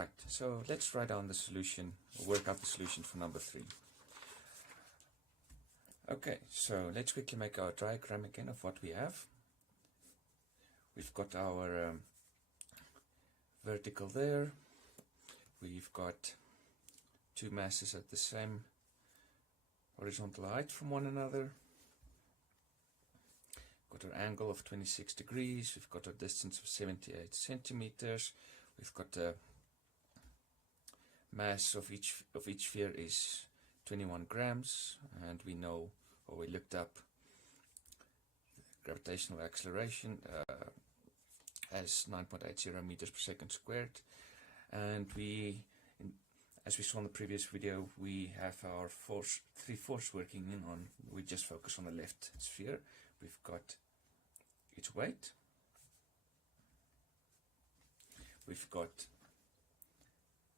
Alright, so let's write down the solution, work out the solution for number 3. Okay, so let's quickly make our diagram again of what we have. We've got our vertical there. We've got two masses at the same horizontal height from one another. Got our angle of 26 degrees. We've got a distance of 78 centimeters. We've got a mass of each sphere is 21 grams, and we know, or we looked up gravitational acceleration as 9.80 meters per second squared, and as we saw in the previous video, we have our three forces working in on. We just focus on the left sphere. We've got its weight. We've got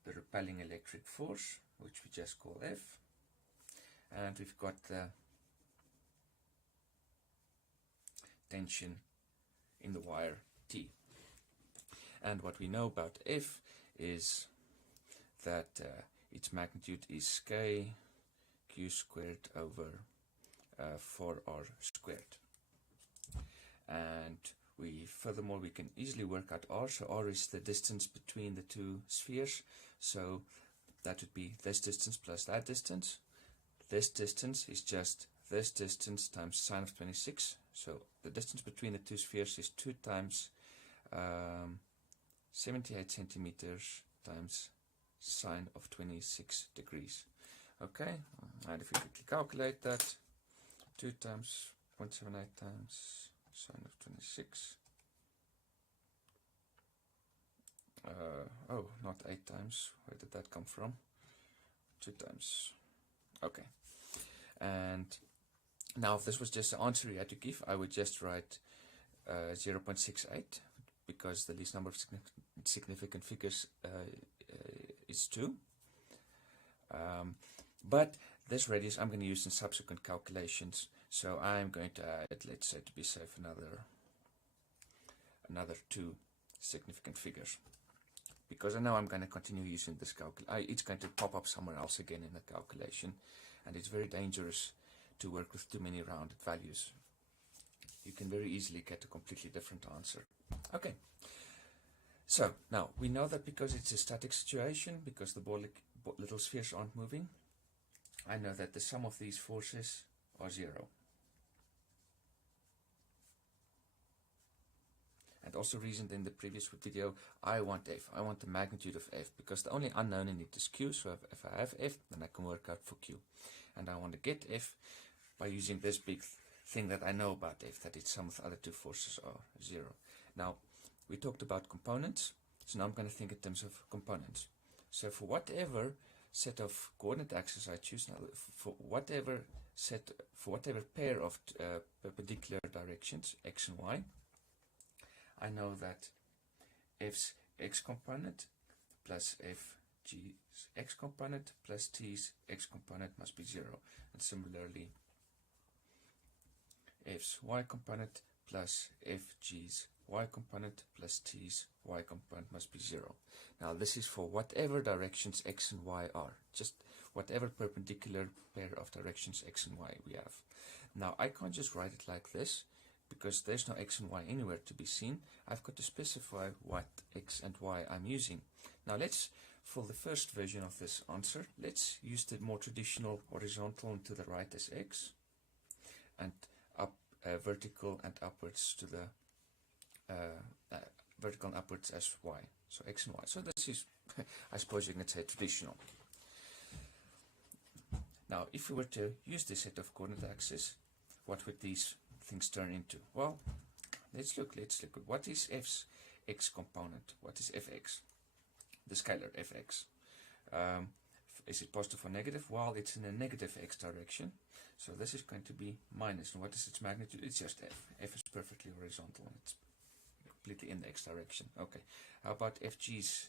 the repelling electric force, which we just call F, and we've got the tension in the wire T. And what we know about F is that its magnitude is k q squared over 4r squared. And furthermore, we can easily work out r. So r is the distance between the two spheres. So that would be this distance plus that distance. This distance is just this distance times sine of 26. So the distance between the two spheres is 2 times 78 centimeters times sine of 26 degrees. Okay, and if we quickly calculate that, 2 times 0.78 times sine of 26. Oh, not 8 times. Where did that come from? 2 times. Okay. And now if this was just the answer you had to give, I would just write 0.68, because the least number of significant figures is 2. But this radius I'm going to use in subsequent calculations, so I'm going to add, let's say to be safe, another 2 significant figures, because I know I'm going to continue using this it's going to pop up somewhere else again in the calculation, and it's very dangerous to work with too many rounded values. You can very easily get a completely different answer. Okay, so now we know that because it's a static situation, because the little spheres aren't moving, I know that the sum of these forces are 0. And also reasoned in the previous video, I want F. I want the magnitude of F, because the only unknown in it is Q. So if I have F, then I can work out for Q. And I want to get F by using this big thing that I know about F, that its sum of the other two forces are 0. Now, we talked about components, so now I'm going to think in terms of components. So for whatever set of coordinate axes I choose, now for whatever pair of perpendicular directions, x and y, I know that F's x component plus Fg's x component plus T's x component must be 0. And similarly, F's y component plus Fg's y component plus T's y component must be 0. Now this is for whatever directions x and y are, just whatever perpendicular pair of directions x and y we have. Now I can't just write it like this, because there's no x and y anywhere to be seen. I've got to specify what x and y I'm using. Now for the first version of this answer, let's use the more traditional horizontal and to the right as x, and up vertical and upwards to the vertical and upwards as y. So x and y. So this is, I suppose you can say, traditional. Now, if we were to use this set of coordinate axes, what would these things turn into? Well, let's look at what is F's x component. What is Fx? The scalar Fx. Is it positive or negative? Well, it's in a negative x direction, so this is going to be minus. And what is its magnitude? It's just F. F is perfectly horizontal, and it's completely in the x direction. Okay, how about Fg's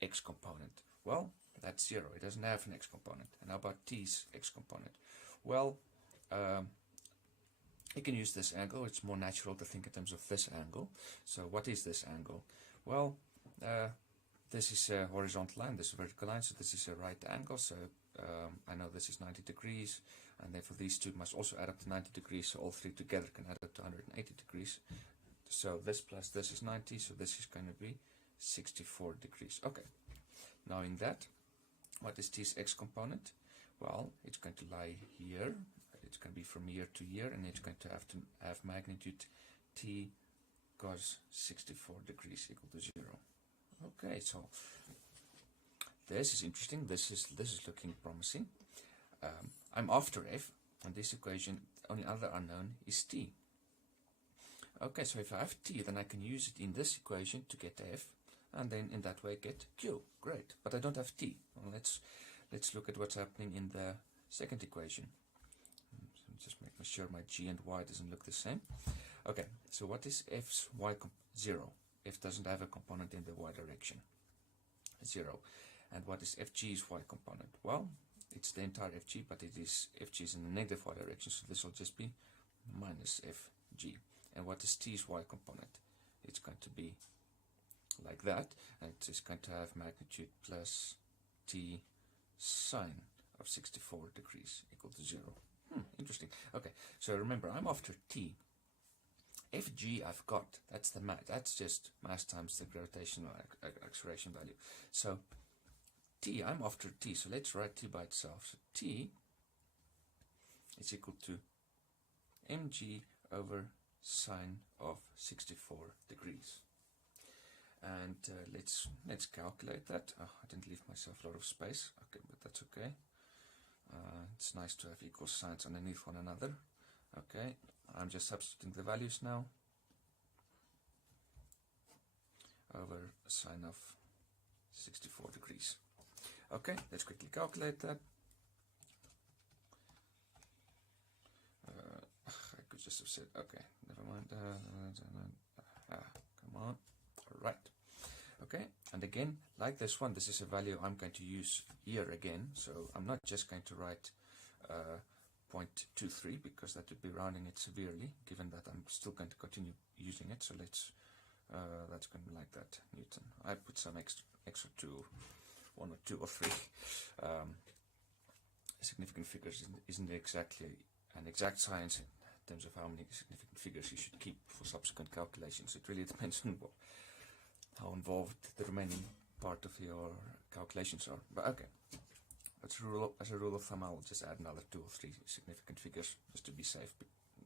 x component? Well, that's 0. It doesn't have an x component. And how about T's x component? Well, you can use this angle. It's more natural to think in terms of this angle. So what is this angle? Well, this is a horizontal line, this is a vertical line, so this is a right angle, so I know this is 90 degrees, and therefore these two must also add up to 90 degrees, so all three together can add up to 180 degrees. So this plus this is 90, so this is going to be 64 degrees. Okay, knowing that, what is t's x component? Well, it's going to lie here, it's going to be from here to here, and it's going to have magnitude t cos 64 degrees equal to 0. Okay, so this is interesting, this is looking promising. I'm after f, and this equation, only other unknown is t. Okay, so if I have t, then I can use it in this equation to get f, and then in that way get q. Great, but I don't have t. Well, let's look at what's happening in the second equation. So just making sure my g and y doesn't look the same. Okay, so what is f's y 0? F doesn't have a component in the y direction. 0. And what is fg's y component? Well, it's the entire fg, but it is fg is in the negative y direction, so this will just be minus fg. And what is t's y component? It's going to be like that, and it is going to have magnitude plus t sine of 64 degrees equal to 0. Interesting. Okay, so remember, I'm after t. Fg I've got, that's the mass, that's just mass times the gravitational acceleration value. So t, I'm after t, so let's write t by itself. So t is equal to mg over sine of 64 degrees. And let's calculate that. Oh, I didn't leave myself a lot of space. Okay, but that's okay. It's nice to have equal signs underneath one another. Okay, I'm just substituting the values now. Over sine of 64 degrees. Okay, let's quickly calculate that. I could just have said, okay, never mind. Come on. All right. Okay, and again, like this one, this is a value I'm going to use here again. So I'm not just going to write 0.23 because that would be rounding it severely, given that I'm still going to continue using it. So let's, that's going to be like that, Newton. I put some extra two, 1 or 2 or 3 significant figures isn't exactly an exact science in terms of how many significant figures you should keep for subsequent calculations. It really depends on how involved the remaining part of your calculations are. But okay, as a rule of thumb, I'll just add another 2 or 3 significant figures just to be safe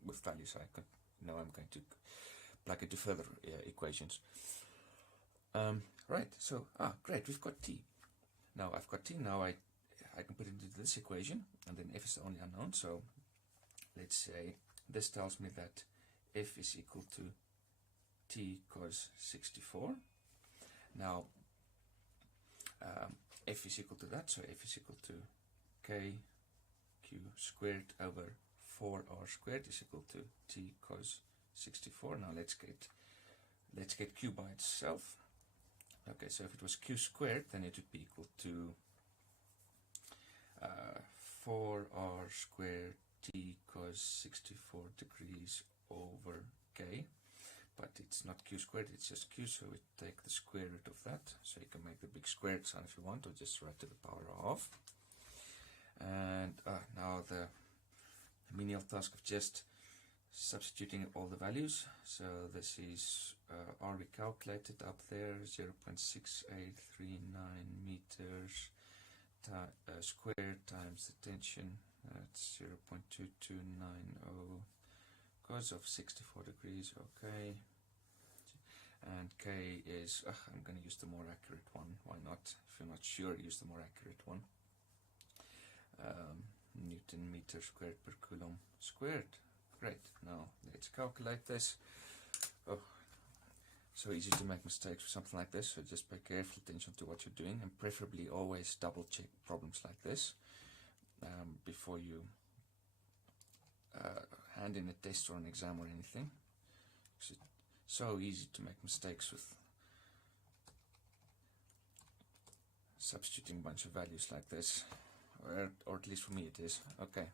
with values I can know I'm going to plug into further equations. Right, so great, we've got t. Now I've got t. Now I can put it into this equation, and then f is the only unknown. So let's say this tells me that f is equal to t cos 64. Now f is equal to that, so f is equal to k q squared over 4r squared is equal to t cos 64. Now let's get q by itself. Okay, so if it was q squared, then it would be equal to 4r squared t cos 64 degrees over k. But it's not q squared, it's just q, so we take the square root of that. So you can make the big squared sign if you want, or just write to the power of. And now the menial task of just substituting all the values. So this is R we calculated up there, 0.6839 meters squared times the tension, that's 0.2290 cos of 64 degrees, okay. And K is, I'm going to use the more accurate one, why not? If you're not sure, use the more accurate one. Newton meter squared per coulomb squared. Great, now let's calculate this. Oh, so easy to make mistakes with something like this, so just pay careful attention to what you're doing, and preferably always double check problems like this before you hand in a test or an exam or anything. It's so easy to make mistakes with substituting a bunch of values like this, or at least for me it is. Okay.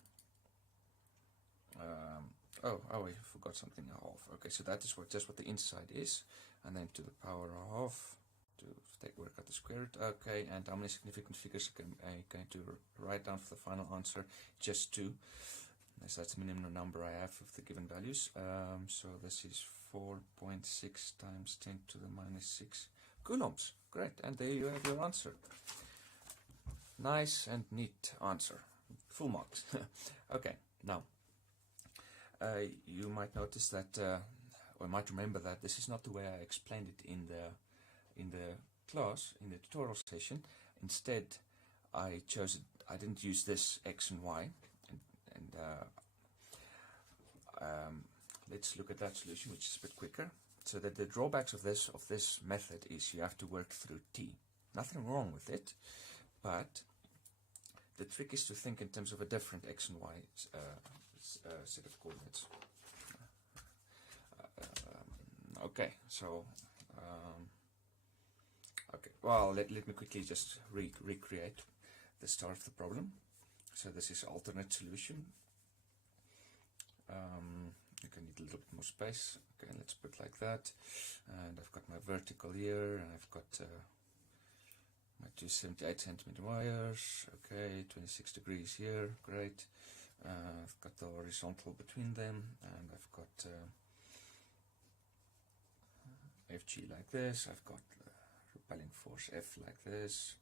Oh, I forgot something, a half. Okay, so that is just what the inside is, and then to the power of half, to work out the square root. Okay, and how many significant figures am I going to write down for the final answer? Just 2. So that's the minimum number I have of the given values. So this is 4.6 times 10 to the minus 6 coulombs. Great, and there you have your answer. Nice and neat answer. Full marks. Okay, now you might notice that, or might remember that this is not the way I explained it in the class, in the tutorial session. Instead, I didn't use this x and y, and let's look at that solution, which is a bit quicker. So that the drawbacks of this method is you have to work through t. Nothing wrong with it, but the trick is to think in terms of a different x and y set of coordinates. Okay, so okay. Well, let me quickly just recreate the start of the problem. So this is alternate solution. You can need a little bit more space. Okay, let's put it like that. And I've got my vertical here, and I've got my 278 centimeter wires. Okay, 26 degrees here. Great. I've got the horizontal between them, and I've got FG like this. I've got repelling force F like this,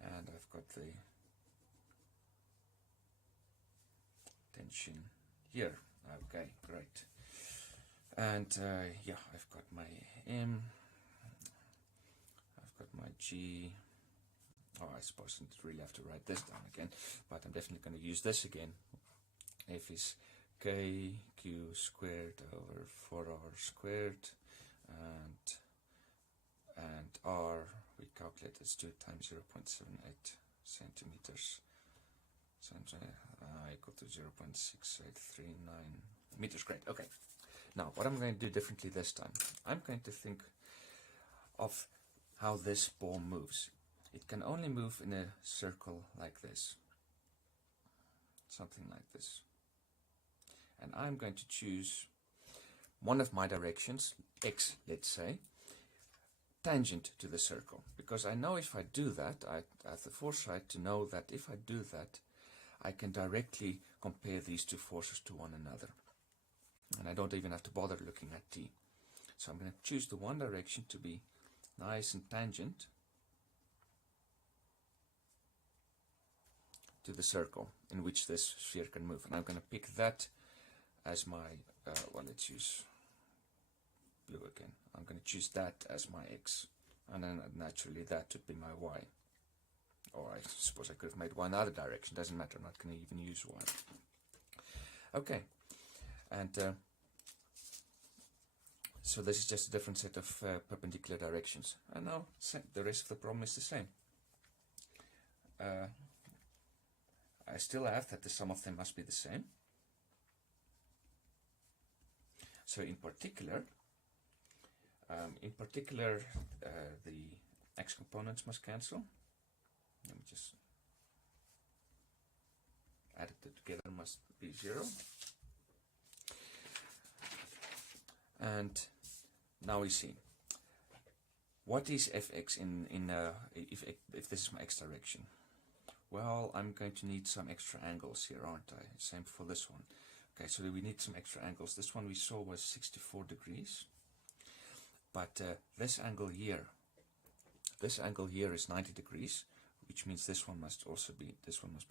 and I've got the tension here. Okay, great. And yeah, I've got my M, I've got my G. Oh, I suppose I don't really have to write this down again, but I'm definitely going to use this again. F is KQ squared over 4R squared, and R we calculate as 2 times 0.78 centimeters. So equal to 0.6839 meters. Great. Okay. Now, what I'm going to do differently this time, I'm going to think of how this ball moves. It can only move in a circle like this, something like this. And I'm going to choose one of my directions, X, let's say, tangent to the circle, because I know if I do that, I have the foresight to know that if I do that, I can directly compare these two forces to one another. And I don't even have to bother looking at t. So I'm going to choose the one direction to be nice and tangent to the circle in which this sphere can move. And I'm going to pick that as my, well, let's use blue again. I'm going to choose that as my x. And then naturally that would be my y. Or I suppose I could have made one other direction, doesn't matter, I'm not going to even use y. Okay, and so this is just a different set of perpendicular directions. And now the rest of the problem is the same. I still have that the sum of them must be the same. So in particular, the x components must cancel. Let me just add it together, must be 0. And now we see what is fx if this is my x direction. Well, I'm going to need some extra angles here, aren't I? Same for this one. Okay, so we need some extra angles. This one we saw was 64 degrees, but this angle here is 90 degrees. Which means this one must be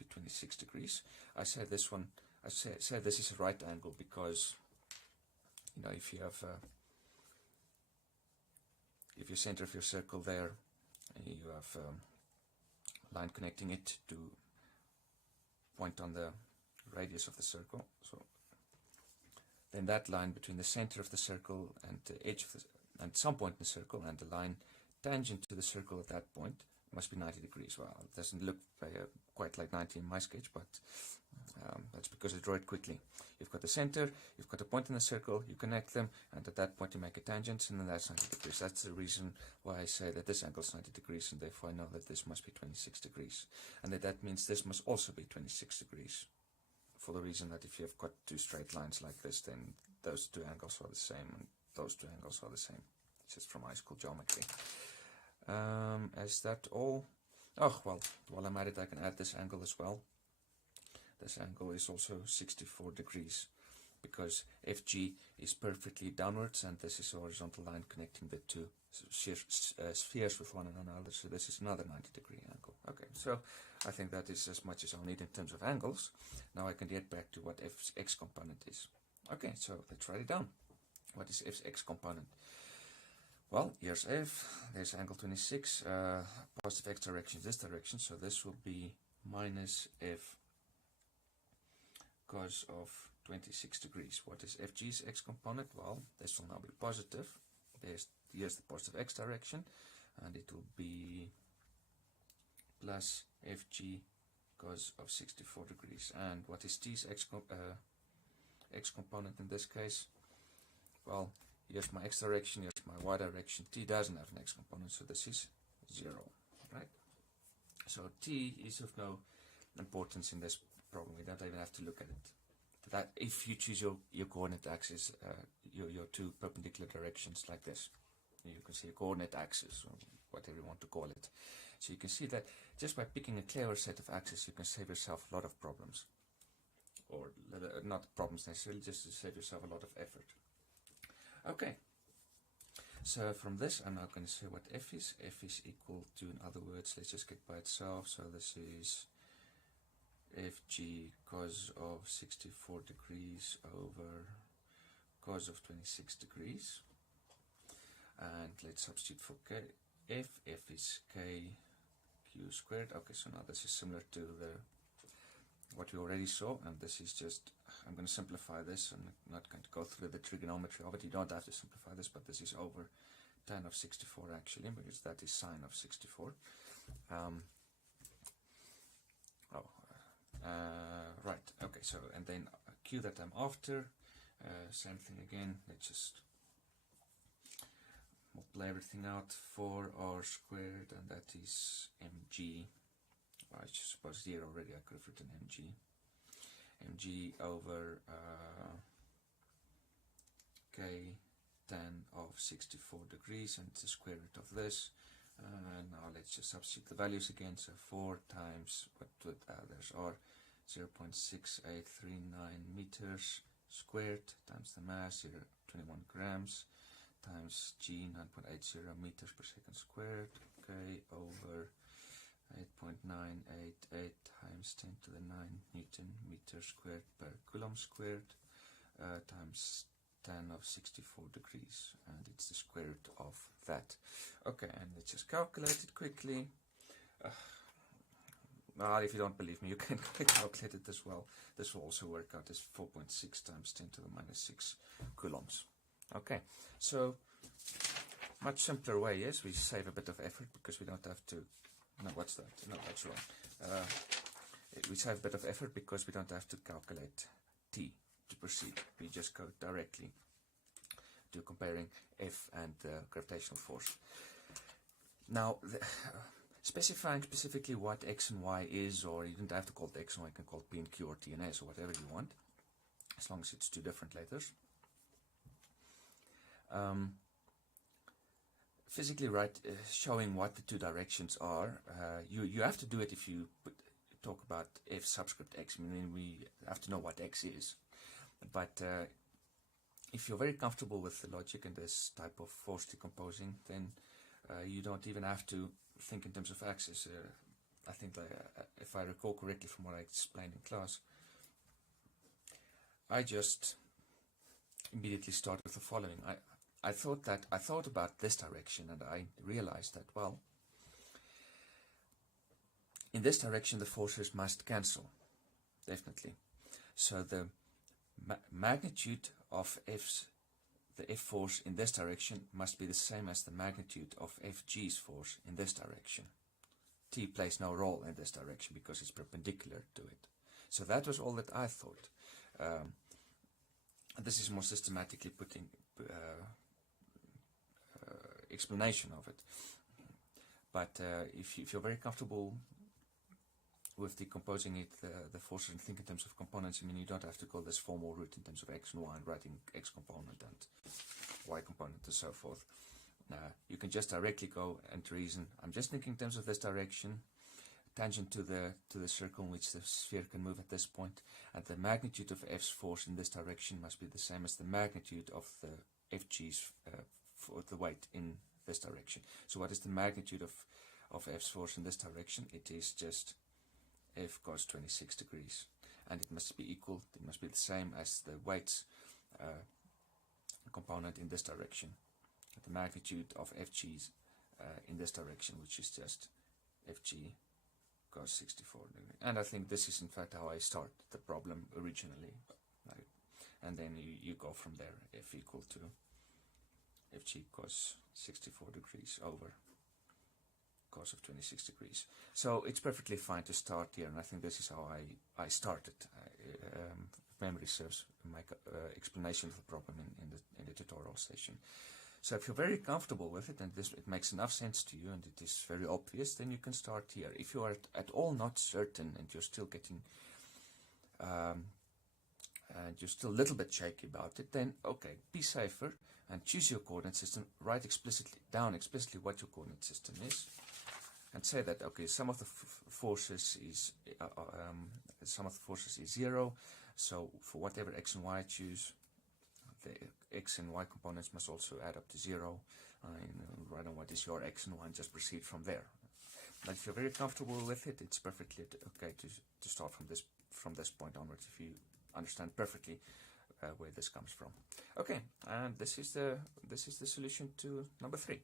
26 degrees. I say this one, I say this is a right angle because, you know, if you have if your center of your circle there, you have a line connecting it to point on the radius of the circle. So then that line between the center of the circle and the edge of and some point in the circle and the line tangent to the circle at that point must be 90 degrees. Well, it doesn't look quite like 90 in my sketch, but that's because I draw it quickly. You've got the center, you've got a point in the circle, you connect them, and at that point you make a tangent, and then that's 90 degrees. That's the reason why I say that this angle is 90 degrees, and therefore I know that this must be 26 degrees. And that means this must also be 26 degrees, for the reason that if you've got two straight lines like this, then those two angles are the same, and those two angles are the same. It's just from high school geometry. Is that all? Oh, well, while I'm at it, I can add this angle as well. This angle is also 64 degrees because FG is perfectly downwards and this is a horizontal line connecting the two spheres with one another, so this is another 90-degree angle. Okay, so I think that is as much as I'll need in terms of angles. Now I can get back to what F's x component is. Okay, so let's write it down. What is F's x component? Well, here's F, there's angle 26, positive x direction, this direction, so this will be minus F cos of 26 degrees. What is FG's x component? Well, this will now be positive. Here's the positive x direction, and it will be plus FG cos of 64 degrees. And what is T's x component in this case? Well, here's my x direction, here's my y direction. T doesn't have an x component, so this is 0, right? So T is of no importance in this problem. We don't even have to look at it. That if you choose your coordinate axis, your two perpendicular directions like this, you can see a coordinate axis, or whatever you want to call it. So you can see that just by picking a clever set of axes, you can save yourself a lot of problems. Or not problems necessarily, just to save yourself a lot of effort. Okay, so from this I'm now going to say what F is. F is equal to, in other words, let's just get by itself, so this is FG cos of 64 degrees over cos of 26 degrees. And let's substitute for K. F is K Q squared. Okay, so now this is similar to what we already saw, and this is just, I'm going to simplify this. I'm not going to go through the trigonometry of it. You don't have to simplify this, but this is over tan of 64 actually, because that is sine of 64. Right, okay, so, and then Q that I'm after, same thing again, let's just multiply everything out, 4r squared, and that is mg, well, I suppose here already, I could have written mg over k tan of 64 degrees, and it's the square root of this. Now let's just substitute the values again, so 4 times what others are 0.6839 meters squared times the mass, 21 grams, times g, 9.80 meters per second squared, okay, over 8.988 times 10 to the 9 Newton meter squared per coulomb squared, times tan of 64 degrees, and it's the square root of that. Okay, and let's just calculate it quickly. Well, if you don't believe me, you can calculate it as well. This will also work out as 4.6 times 10 to the minus 6 coulombs. Okay, so much simpler way, yes, we save a bit of effort because we don't have to, no, what's that? No, that's wrong. We save a bit of effort because we don't have to calculate T to proceed. We just go directly to comparing F and gravitational force. Now, specifying specifically what X and Y is, or you don't have to call it X and Y, you can call it P and Q or T and S or whatever you want, as long as it's two different letters. Physically showing what the two directions are, you have to do it if you talk about F subscript X. I mean, we have to know what X is. But if you're very comfortable with the logic and this type of force decomposing, then you don't even have to think in terms of axes. I think that, if I recall correctly from what I explained in class, I just immediately start with the following. I thought about this direction, and I realized that, well, in this direction the forces must cancel, definitely. So the magnitude of the F force in this direction must be the same as the magnitude of Fg's force in this direction. T plays no role in this direction because it's perpendicular to it. So that was all that I thought. This is more systematically putting explanation of it. But if you're very comfortable with decomposing it, the forces, and think in terms of components, I mean, you don't have to go this formal route in terms of X and Y and writing X component and Y component and so forth. You can just directly go and reason, I'm just thinking in terms of this direction, tangent to the circle in which the sphere can move at this point, and the magnitude of F's force in this direction must be the same as the magnitude of the FG's for the weight in this direction. So what is the magnitude of F's force in this direction? It is just F cos 26 degrees, and it must be equal, it must be the same as the weight component in this direction, the magnitude of FG's in this direction, which is just FG cos 64 degrees. And I think this is in fact how I start the problem originally, and then you go from there. F equal to FG cos 64 degrees over cos of 26 degrees. So it's perfectly fine to start here, and I think this is how I started. Memory serves my explanation of the problem in the tutorial session. So if you're very comfortable with it, and it makes enough sense to you, and it is very obvious, then you can start here. If you are at all not certain, and you're still getting, and you're still a little bit shaky about it, then okay, be safer and choose your coordinate system. Write down explicitly what your coordinate system is, and say that okay, sum of the forces is 0. So for whatever x and y I choose, the x and y components must also add up to 0. Write down what is your x and y and just proceed from there. But if you're very comfortable with it, it's perfectly okay to start from this point onwards, if you understand perfectly where this comes from. Okay, and this is the solution to number 3.